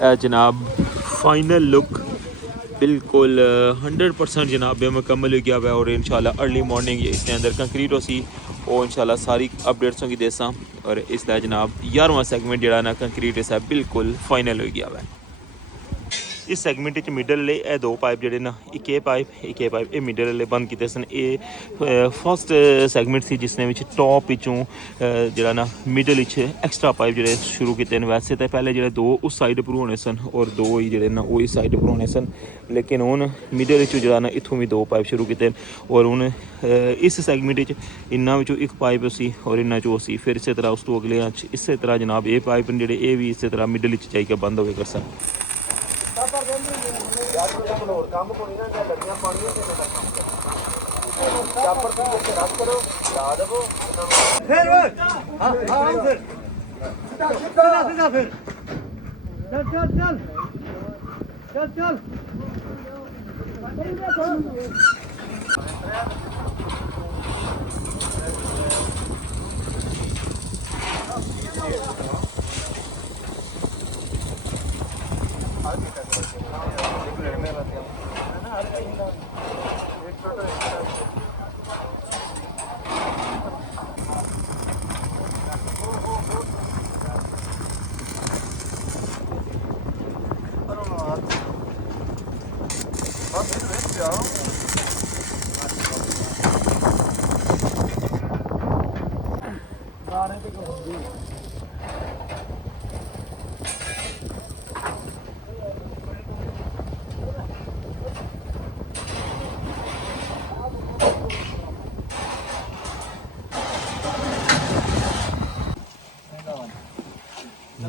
जनाब final look बिल्कुल 100% जनाब बेमुकम्मल हो गया हुआ और इंशाल्लाह अर्ली मॉर्निंग इसके अंदर कंक्रीट हो सी और इंशाल्लाह सारी अपडेट्स की देसा और इसलिए जनाब 11वां सेगमेंट जरा ना कंक्रीट इस बिल्कुल फाइनल हो गया हुआ है। इस सैगमेंट मिडल ले ए दो पाइप जोड़े ना एक पाइप ये मिडल ले बंद किए सन। ये फर्स्ट सैगमेंट सी जिसने टॉप पिचों जरा ना मिडल एक्सट्रा पाइप जोड़े शुरू किए हैं। वैसे तो पहले जो दो उस साइड पर होने सन और दो ही जोड़े ना वो इस साइड पर होने सन, लेकिन हूँ मिडल जरा ना इतों भी दो पाइप शुरू किए और हूँ इस सैगमेंट इन्हों एक पाइप सी और इन्हों चो सी फिर इस तरह उस तो अगले इस तरह जनाब ये पाइप जोड़े ये भी इस तरह मिडल जाके बंद हो कर सन।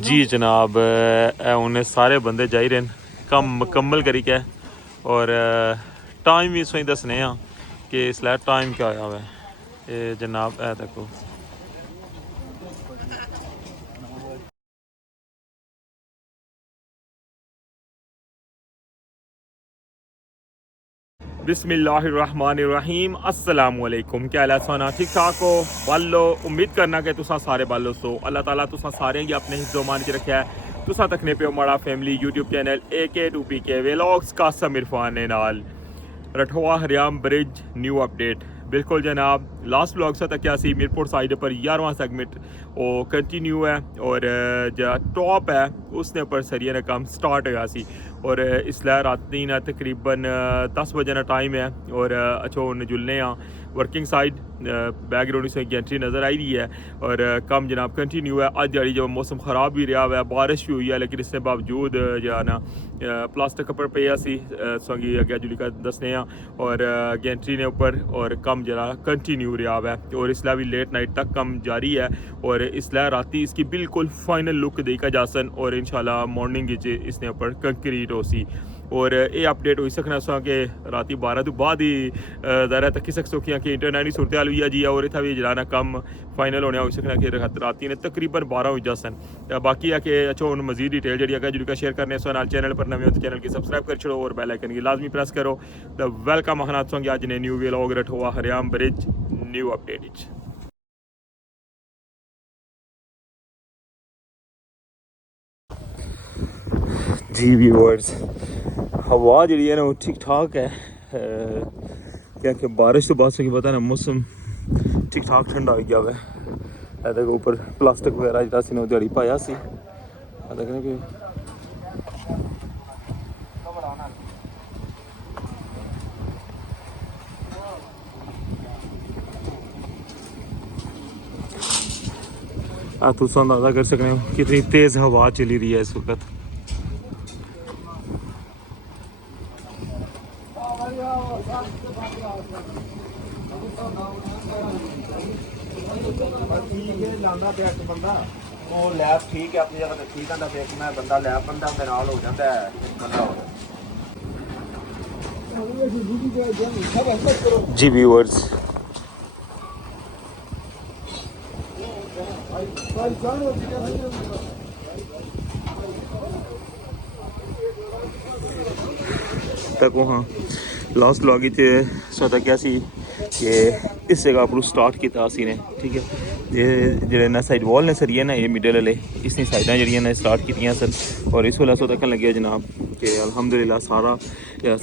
जी जनाब उन्हें सारे बंदे जा रहे हैं कम मुकम्मल करी के और टाइम भी इसमें दसने कि इसलिए टाइम क्या होया है जनाब है देखो बिस्मिल्लाहिर्रहमानिर्रहीम अस्सलामुअलैकुम। क्या हाल सोना ठीक ठाक हो बालो? उम्मीद करना कि तुसा सारे बालो सो अल्लाह ताला तुसा सारे ही अपने हिफ्ज़ो मान च रखा है। तुसा तकने पे माड़ा family YouTube channel AK2PK vlogs का इरफान ने नाल रठवा हरियाम ब्रिज न्यू अपडेट बिल्कुल जनाब लास्ट व्लॉग से तक सी मीरपुर साइड पर 11वां सेगमेंट वो कंटिन्यू है और जो टॉप है उसने ऊपर सरिया ने काम स्टार्ट होया सी और इसलिए राती ना तकरीबन 10 बजे का टाइम है और अच्छो जुलने वर्किंग साइड बैकग्राउंड से एंट्री नज़र आई रही है और कम जनाब कंटिन्यू है। अज जी जब मौसम ख़राब भी रहा है बारिश भी हुई है लेकिन इसके बावजूद जो है ना प्लास्टिक कपड़ पे सी संगी अगे जुली का दसने और एंट्री ने ऊपर और कम जरा कंटिन्यू रहा है और इसलिए भी लेट नाइट तक कम जारी है और इसलिए राती इसकी बिल्कुल फाइनल लुक देखा जा सन और इंशाल्लाह मॉर्निंग इसने ऊपर कंक्रीट हो सी और ये अपडेट हो सकना सा कि राती 12 तो बाद ही ज़रा तकी सकते कि इंटरनेट की सूरत हाल हुई है जी और इतना भी जराना कम फाइनल होने हो सकना कि राती ने तकरीबन 12 हो जा सन। बाकी है कि अच्छा उन मजीद डिटेल जी अगर जुड़ी का शेयर करने सो नाल चैनल पर नवे हो तो चैनल की सब्सक्राइब कर छोड़ो और बेल आइकन की लाजमी प्रेस करो। तो वेलकम हनात सॉन्ग आज ने न्यू व्लॉग रठवा हरियाम ब्रिज न्यू अपडेट। जी व्यूअर्स हवा जी है ना वो ठीक ठाक है क्या कि बारिश तो बाद की पता ना मौसम ठीक ठाक ठंडा हो गया है। देखो ऊपर प्लास्टिक वगैरह जो सी दिहाड़ी पाया सी देखने कि तुम अंदाजा कर सकते हो कितनी तेज़ हवा चली रही है इस वक्त। बंदा वो लैब ठीक है अपनी जगह तो ठीक है फिर मैं बंदा लैब बंदा मेरे नाल हो जाता है बंदा हो जी व्यूअर्स तक हाँ लास्ट व्लॉग सौदा क्या सी कि इस जगह पर स्टार्ट किया सी ने ठीक है ਜਿਹੜੇ ਨਾ ਸਾਈਡ ਵਾਲ ਨੇ ਸਰੀਏ ਨਾ ਇਹ ਮਿਡਲ ਵਾਲੇ ਇਸ ਦੀ ਸਾਈਡਾਂ ਜਿਹੜੀਆਂ ਨੇ ਸਟਾਰਟ ਕੀਤੀਆਂ ਸਨ ਔਰ ਇਸ ਵੇਲੇ ਸੋ ਤੱਕਣ ਲੱਗਿਆ ਜਨਾਬ ਕਿ ਅਲਹਮਦੁਲਿਲਾ ਸਾਰਾ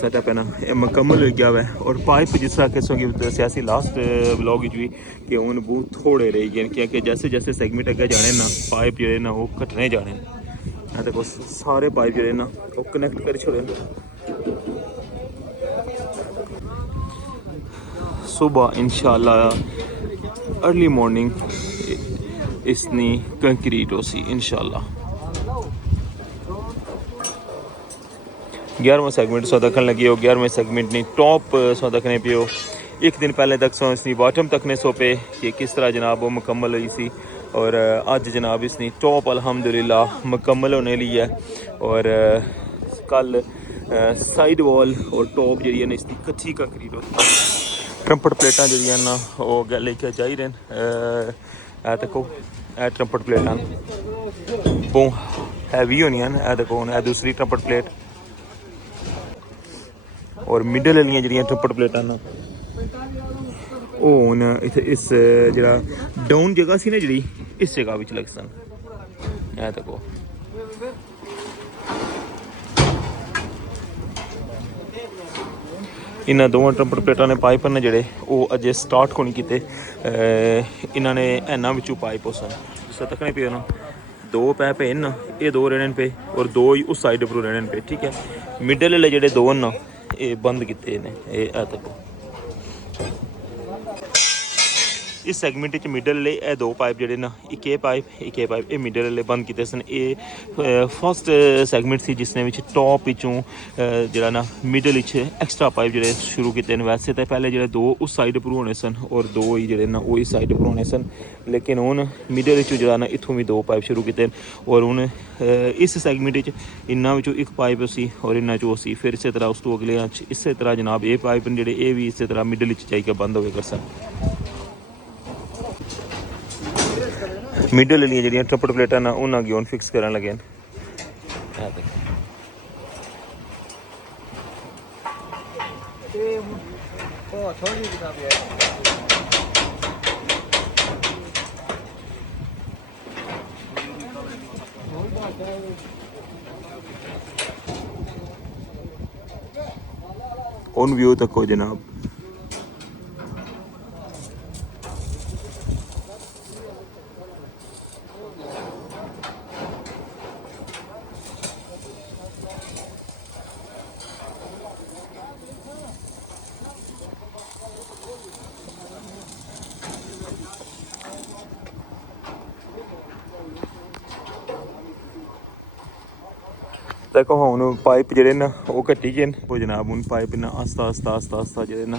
ਸੈਟਅਪ ਹੈ ਨਾ ਇਹ ਮੁਕੰਮਲ ਹੋ ਗਿਆ ਵਾ ਔਰ ਪਾइप जिस तरह किसों की दसिया सी लास्ट व्लॉग भी कि हूँ बहुत थोड़े रह गए क्योंकि जैसे जैसे सैगमेंट अगे जाने ना पाइप जो ना वो घटने जाने देखो सारे पाइप जो ना वो कनैक्ट कर छोड़े सुबह इंशाल्लाह अर्ली मॉर्निंग इसनी कंक्रीट हो सी इंशाल्लाह 11वां सैगमेंट सौ दखन लगी हो 11वें सैगमेंट ने टॉप सौ दखने पियो एक दिन पहले तक सौ इसनी बॉटम तकने सो पे कि किस तरह जनाब वो मुकम्मल हुई सी और अज जनाब इसनी टॉप अल्हम्दुलिल्लाह मुकम्मल होने ली है और कल साइड वॉल और टॉप जी ने इसकी कच्ची कंक्रीट हो ट्रंपट प्लेटा जी ना वो लेके जा ही रहे देखो ए ट्रंपट प्लेटा बहुत हैवी होनी ए देखो ए दूसरी ट्रंपट प्लेट और मिडल वाली जी ट्रंपट प्लेटा ना वो हूँ इस जरा डाउन जगह सी ना जी इस जगह में लग सन ऐ देखो इन्होंने दोवें ट्रंपट प्लेटा ने पाइप ने जोड़े वो अजे स्टार्ट को नहीं किए इन्होंने इन्हों विचों पाइप हो सन जिस तकने पे ना दो पैप है ना ये दो रहने पे और दो ही उस साइड पर रहने पे ठीक है मिडल वाले जोड़े दो ना ये बंद किए ने ये देखो इस सैगमेंट मिडल वाले ये दो पाइप जोड़े ना एक पाइप ये मिडल वाले बंद किए सन ये फर्स्ट सैगमेंट सी जिसने टॉप विचों जरा ना मिडल एक्सट्रा पाइप जोड़े शुरू किए वैसे तो पहले जो दो उस साइड पर होने सन और दो ही जोड़े ना वो इस साइड पर होने सन लेकिन हूँ मिडल जो ना इतों भी दो पाइप शुरू किए और हूँ इस सैगमेंट इन्हों एक पाइप सी और इन्हों चो सी फिर इस तरह उस तो अगले इस तरह जनाब ये पाइप जोड़े ये भी इस तरह मिडल जाकर बंद हो कर सन मिडल वाली जी ट्रंपट प्लेटा ना उन्होंने अगे फिक्स कर लगे उन व्यू तक हो जनाब देखो हूँ पाइप जोड़े ना वो घटी गए वो जनाब हूँ पाइप ना आस्ता आस्ता आस्ता आस्ता जो ना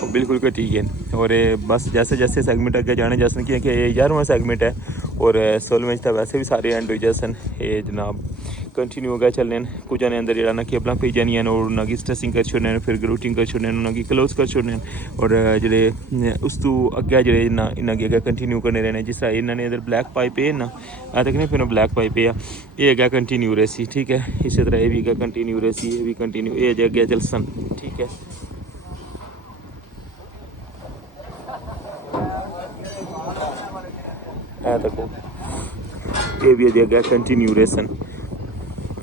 वो बिल्कुल घटी गए और बस जैसे जैसे सैगमेंट अगे जाने जैसे कि 11वां सैगमेंट है और 16वें तो वैसे भी सारे एंड हो जैसन ये जनाब कंटिन्यू हो गया चलने कुछ ने अंदर जरा ना केबल भेज जानिया और उन्होंने स्ट्रेसिंग कर छोड़ने फिर ग्रूटिंग कर छोड़ने उन्होंने क्लोज कर छोड़ने और जोड़े उस तो अगे जोड़े ना इन्होंने अगर कंटिन्यू करने रहने जिस तरह इन्होंने इधर ब्लैक पाइप है ना आ देखने फिर ब्लैक पाइप है ये अगर कंटिन्यू रहे सी ठीक है इस तरह ये भी अगर कंटिन्यू रहे सी ये भी कंटिन्यू ये अगे चल सन ठीक है देखो ये भी अगे कंटिन्यू रहे सन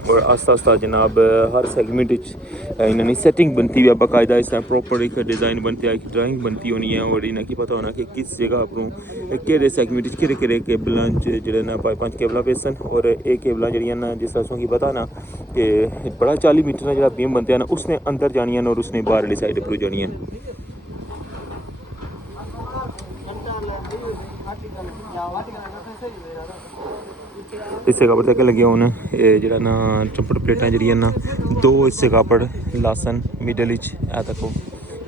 और आस्ता आस्ता जनाब हर सैगमेंट इन्होंने सेटिंग बनती है बाकायदा इस तरह प्रॉपर एक डिज़ाइन बनती है एक ड्राइंग बनती होनी है और इन्हें की पता होना कि किस जगह पर कि सैगमेंट कि केबलों जो ना पाइप केबल पे सन और ये केबल जड़ियाँ ना जिस तरह की पता ना कि बड़ा 40 मीटर जो बीम बनते हैं उसने अंदर जानिया और उसने बाहर वाली साइड पर जानिया इस जगह पर तक लगे हूँ जरा ना ट्रंपट प्लेटा जी ना दो इस जगह पर लासन मिडल आ देखो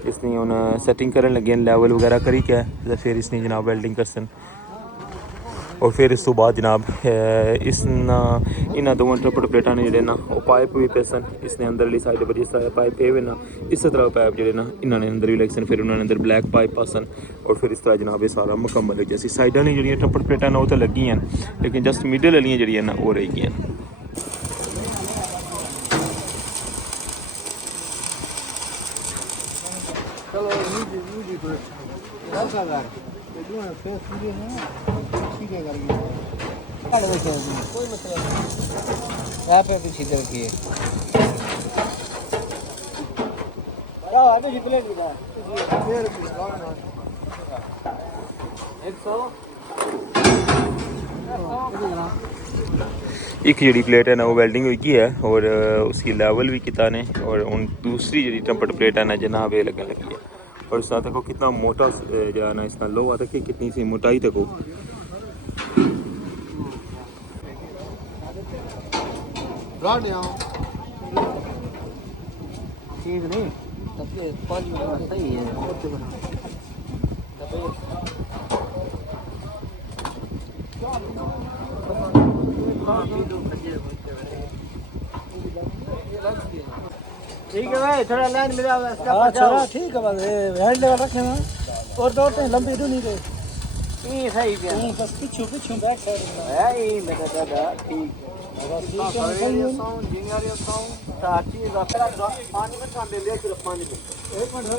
इसने हूँ सैटिंग कर लगे लैवल वगैरह करी क्या फिर इसने जनाब वेल्डिंग कर सन और फिर इस तो बाद जनाब इस इन्होंने दोवें ट्रंपट प्लेटा ने जोड़े ना वो पाइप भी पे सन इसने अंदर वाली साइड पर जिस तरह पाइप पे ना इस तरह पाइप जोड़े ना इन्होंने अंदर भी लगे सन फिर उन्होंने अंदर ब्लैक पाइप पासन और फिर इस तरह जनाब ये सारा मुकम्मल हो जैसी साइडा ने जी ट्रंपट प्लेटा ना वो तो लगी हैं लेकिन जस्ट मिडल वाली जी ना वो रही हैं कोई मसला नहीं, यहाँ पे भी सीधे रखिए। एक जी प्लेट है ना वो वेल्डिंग हुई है और उसकी लेवल भी कितना ने और उन दूसरी जी टम्पट प्लेट है ना जनाब ये लगने लगी है और इस तक कितना मोटा जो है ना इसका लोहा तक कितनी सी मोटाई तक हो ठीक नहीं तब ये 5 मिनट सही है। ठीक है भाई, थोड़ा लाइन में जाओ। हाँ छोरा ठीक है, बस हैंड लेवल रखे ना और दौड़ते हैं लंबी तो नहीं गए। ये सही है, बस पीछे पीछे बैक साइड में है ये मेरा दादा। ठीक है पानी में ठंडे ले के पानी में 1 मिनट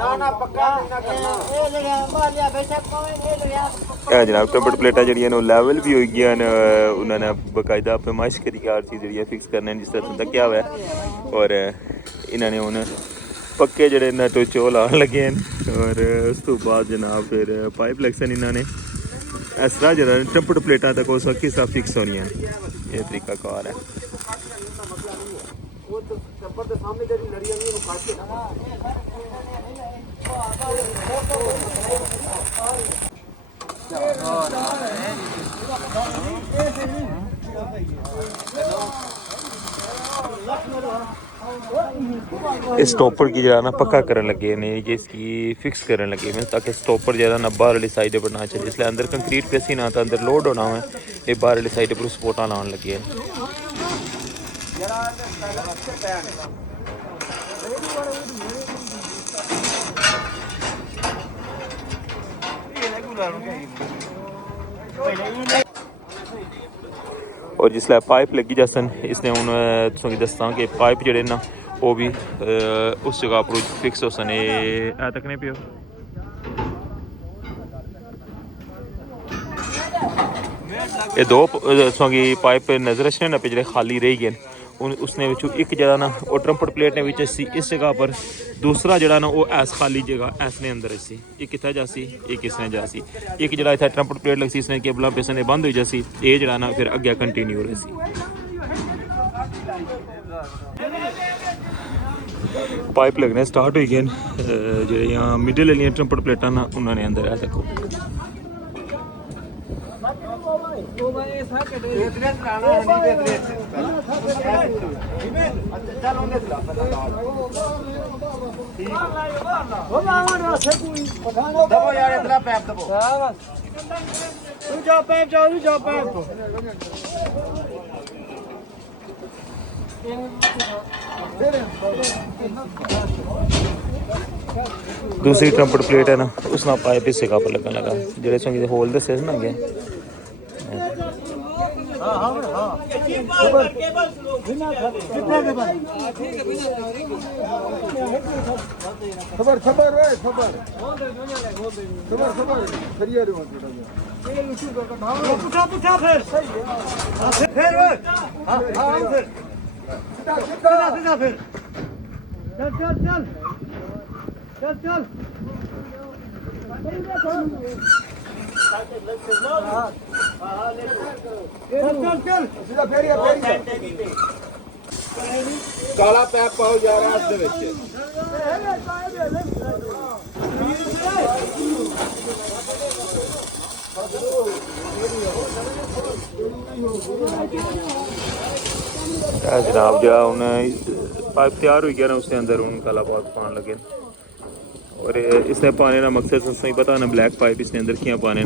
ना ना पक्का ना करना ए लगा मार लिया बैठा कौन ले लिया है जनाब टम्पट प्लेटा जड़ियां नो लेवल भी हो गया न उन्होंने बकायदा पैमाइश करी हर चीज़ जड़ियां फिक्स करने जिस तरह तक क्या हुआ है और इन्होंने हुन पक्के जड़े नट चो लान लगे हैं और उस तो बाद जनाब फिर पाइप लैक्सन इन्होंने इस तरह जरा टम्पट प्लेटा तक उस किस तरह फिक्स होनी है ये तरीका कार है। स्टॉपर की जरा ना पक्का करने लगे ने ये इसकी फिक्स करने लगे मैं ताकि स्टॉपर जरा ना बाहर वाली साइड पर ना चले जिसलिए अंदर कंक्रीट पे सी ना तो अंदर लोड होना है ये बाहर वाली साइड पर सपोर्टा लाने लगे हैं। और जिसले पाइप लगी जैसन इसने हूँ तुसें दस्सां कि पाइप जड़े ना वो भी उस जगह पर फिक्स हो सने तकने पियो ये दो तुसें पाइप नजर रखने ना पे जेह्ड़े खाली रही गए उसने एक जगह ना वो ट्रम्पट प्लेट ने इस जगह पर दूसरा जड़ा ना वो ऐस खाली जगह ऐस ने अंदर सी एक कितना जासी एक इसने जासी एक जड़ा इतना ट्रम्पट प्लेट लगी इसने केबल पे इसने बंद हो जासी ये जड़ा ना फिर अगे कंटिन्यू रही सी। पाइप लगने स्टार्ट हो गए जो यहाँ मिडल वाली ट्रम्पट प्लेटा ना उन्होंने अंदर आ देखो दबो यार इतना पैप दबो जाओ पैप जाओ पैप दूसरी ट्रम्पट प्लेट है ना उसना पाइप इस जगह पर लगने लगा जेडे संगी होल दसे ना गए खबर खबर ओए खबर खबर खबर खरिया रे पूछा फिर सही है फिर ओए हां फिर सीधा फिर चल सीधा फेरिया काला पैप पाओ जा रहा है इसके जनाब जो उन्हें पाइप तैयार हो गया ना उसके अंदर उन काला पाइप पान लगे और इसने पाने का मकसद सही पता ना ब्लैक पाइप इसने अंदर क्या पाने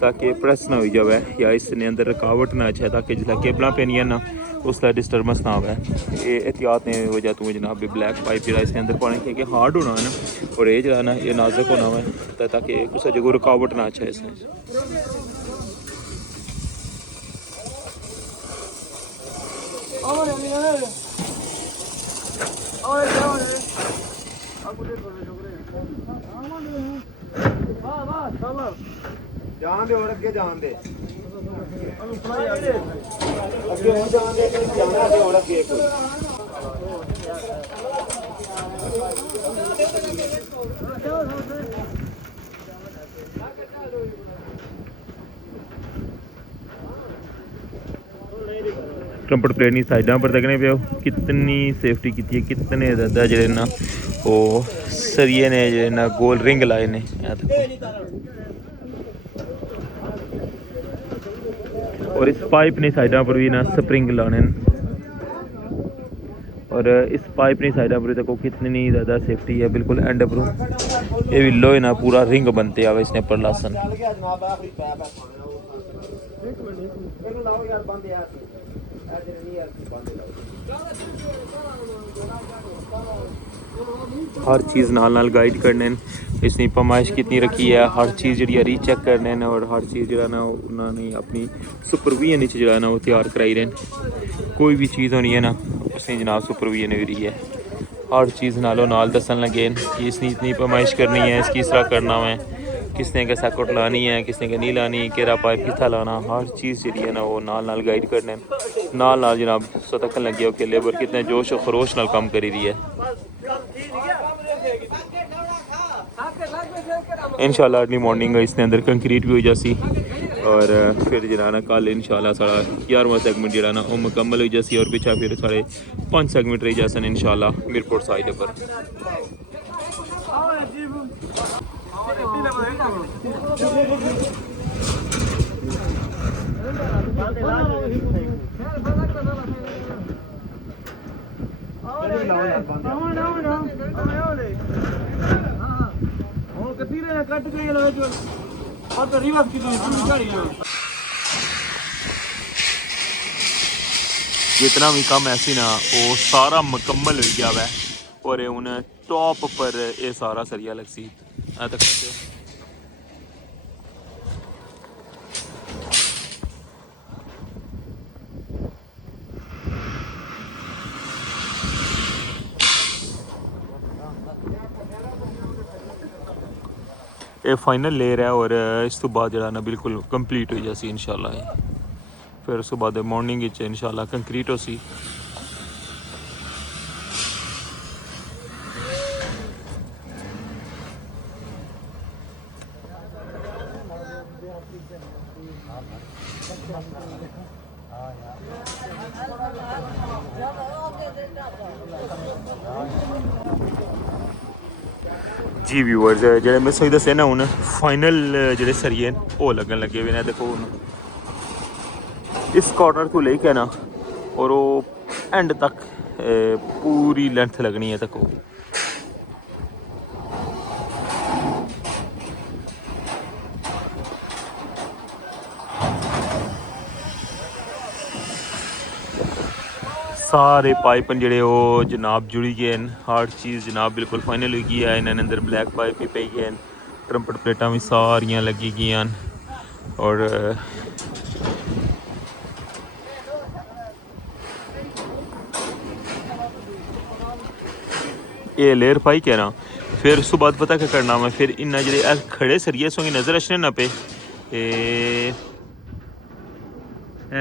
ताकि प्रेस ना हो जाए या इसने अंदर रुकावट ना अच्छा ताकि जिसला केबल पेनिया ना उसका डिस्टर्बेंस ना आवे ये एहतियात ने वजह तू जनाब ब्लैक पाइप जो इसके अंदर पाने क्योंकि हार्ड होना है ना और ये जो ना ये नाजुक होना है ताकि कुछ जगह रुकावट ना अच्छा इसमें ਜਾਣ ਦੇ ਹੋਰ ਅੱਗੇ ਜਾਣ ਦੇ ਅੱਗੇ ਹੋਰ ਜਾਣ ਦੇ ਜਾਣਾ ਦੇ ਹੋਰ ਅੱਗੇ ਕੋਈ ट्रम्पट प्लेट नहीं साइडा पर तकने पे कितनी सेफ्टी की है कितने ज़्यादा जो ना वो सरिये ने जो ना गोल रिंग लाए ने और इस पाइप ने साइडा पर भी ना स्प्रिंग लाने और इस पाइप ने साइडा पर देखो कितनी ज़्यादा सेफ्टी है बिल्कुल एंड पर ये भी लोहे ना पूरा रिंग बनते हैं इसने पर लासन हर चीज़ नाल गाइड करने इसने पमाइश कितनी रखी है हर चीज़ जी रीचेक करने और हर चीज़ जो ना उन्होंने अपनी सुपरविजन जो ना वो तैयार कराई रहे कोई भी चीज़ होनी है ना उसने जनाब सुपरविजन भी रही है हर चीज़ नालों नाल दसन लगे कि इसने इतनी पमाइश करनी है इसकी इस तरह करना है किसने के सैकट लानी है किसने के नहीं लानी केरा पाइप कितना लाना हर चीज़ जी है ना वो नाल गाइड करने नाल जनाब सतकन लगे हो कि लेबर कितने जोश और खरोश नाल काम करी रही है इंशाल्लाह अर्ली मॉर्निंग इसने अंदर कंक्रीट भी हो जासी और फिर जरा कल इंशाल्लाह साढ़ा 11वां सेगमेंट जरा ना वो मुकम्मल हो जासी और पिछा फिर साढ़े 5 सेगमेंट रही जासन इंशाल्लाह मीरपुर साइड पर जितना भी काम ऐसी ना वो सारा मुकम्मल हो गया है और उन्हें टॉप पर ये सारा सरिया लग सी ये फाइनल लेयर है और इस तो बाद जरा ना बिल्कुल कंप्लीट हो जासी इंशाल्लाह फिर उस बाद मॉर्निंग इंशाल्लाह कंक्रीट हो सी जी व्यूअर्स जेह्ड़े मैं तुसेंगी दस्से ना हून फाइनल जेह्ड़े सरिये न ओह् लग्गन लगे हुए न देखो हून इस कॉर्नर तो लेके ना और वो एंड तक पूरी लेंथ लगनी है देखो सारे पाइपन जेह्ड़े वो जनाब जुड़ी गए न हर चीज़ जनाब बिल्कुल फाइनल हो गई है इन्होंने अंदर ब्लैक पाइप भी पे गए न ट्रम्पट प्लेटां भी सारियां लगी गई और ये लेयर पाई क्या ना फिर उस बाद पता क्या करना मैं फिर इन्ना जेह्ड़े खड़े सरिये सोंगी नज़र अच्छने ना पे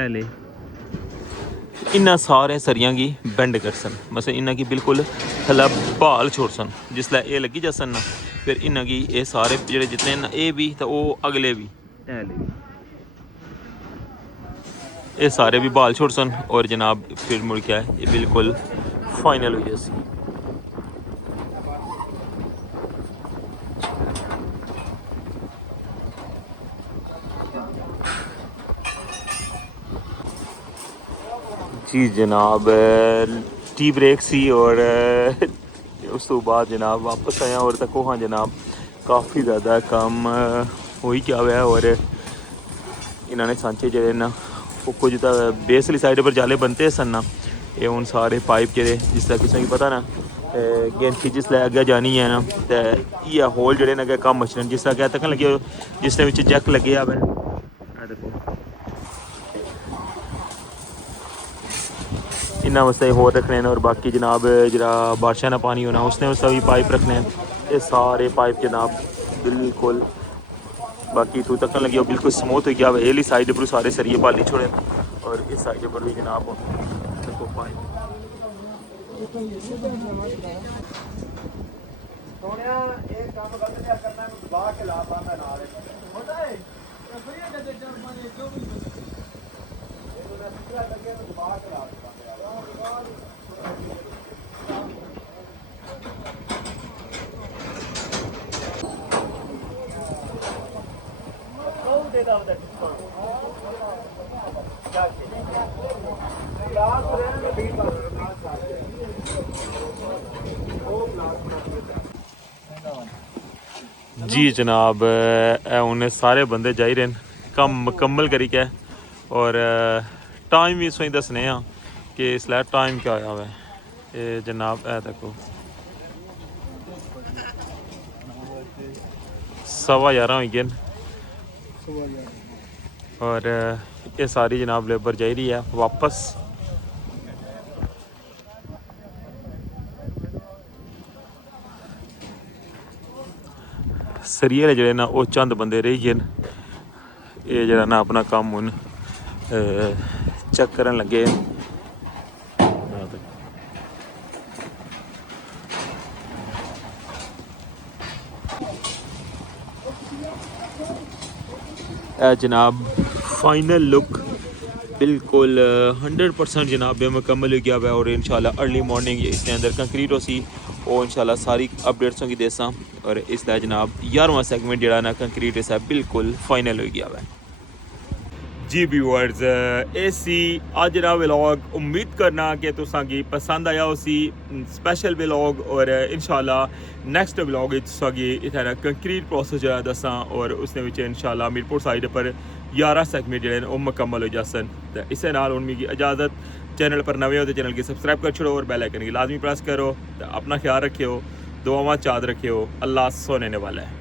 ले इन्ना सारे सरियां गी बेंड करसन मतलब इन्ना की बिल्कुल थल्ला बहाल छोड़सन जिसलै एह् लगी जासन ना फिर इन्ना की एह् सारे जेह्ड़े जितने न एह् भी तो ओह् अगले भी एह् सारे भी बहाल छोड़सन और जनाब फिर मुड़ के ये बिल्कुल फाइनल हो जासी जी जनाब टी ब्रेक सी और उस तो बाद जनाब वापस आया और तक हाँ जनाब काफ़ी ज़्यादा काम हो ही क्या हुआ है और इन्होंने सांचे जो ना वो कुछ बेस वाली साइड पर जाले बनते सन ना ये हूँ सारे पाइप जो जिस तरह किसी को पता ना गेंथी जिसलै अग्गें जानी है ना तो ये होल जोड़े न अग्गें कम मछलन जिस तरह तक लगे जिसने जैक लगे आ देखो इन्ना वास्ते होर रखने और बाकी जनाब जरा बारिशा ना पानी होना उसने वास्ते भी पाइप रखने ये सारे पाइप जनाब बिल्कुल बाकी तू तकन लगी बिल्कुल स्मूथ हो गया। एली साइड पर सारे सरिये पाली छोड़े और इस साइड पर भी जनाब देखो पानी। सोनिया एक काम गलत नहीं करना है, दबा के ला पाता नाल होता है दबा के ला जी जनाब उन्हें सारे बंदे जाई रहे कम मुकम्मल करी के और टाइम भी सोई दसने कि इसलिए टाइम क्या होया है जनाब देखो 11:15 हो गए और ये सारी जनाब लेबर जा रही है वापस। सरिये जेह्ड़े ना वो चंद बंदे रेही गे न, ये जेह्ड़ा ना अपना कम्म हुन चेक करन लगे। जनाब फाइनल लुक बिल्कुल 100% जनाब बेमुकम्मल हो गया हुआ और इंशाल्लाह अर्ली मॉर्निंग इसके अंदर कंक्रीट हो सी और इंशाल्लाह सारी अपडेट्स होंगी देसा और इसका जनाब 11वां सेगमेंट जड़ा ना कंक्रीट इस बिल्कुल फाइनल हो गया हुआ। जी व्यूअर्स ऐसी अज दा व्लॉग उम्मीद करना कि तुसांगी पसंद आया उसी स्पेशल व्लॉग और इंशाल्लाह नेक्स्ट व्लॉग तुसांगी इत्थै ना कंक्रीट प्रोसेस जरा दसा और उसने विच इंशाल्लाह मीरपुर साइड पर 11 सेगमेंट जेह्ड़े न ओह् मुकम्मल हो जासन। तो इसे नाल हुन मिगी इजाज़त, चैनल पर नवे हो तो चैनल गी सब्सक्राइब कर छोड़ो और बेल आइकन गी लाजमी प्रेस करो। तो अपना ख्याल रखियो, दुआवां चाद रखियो, अल्लाह सोने वाला है।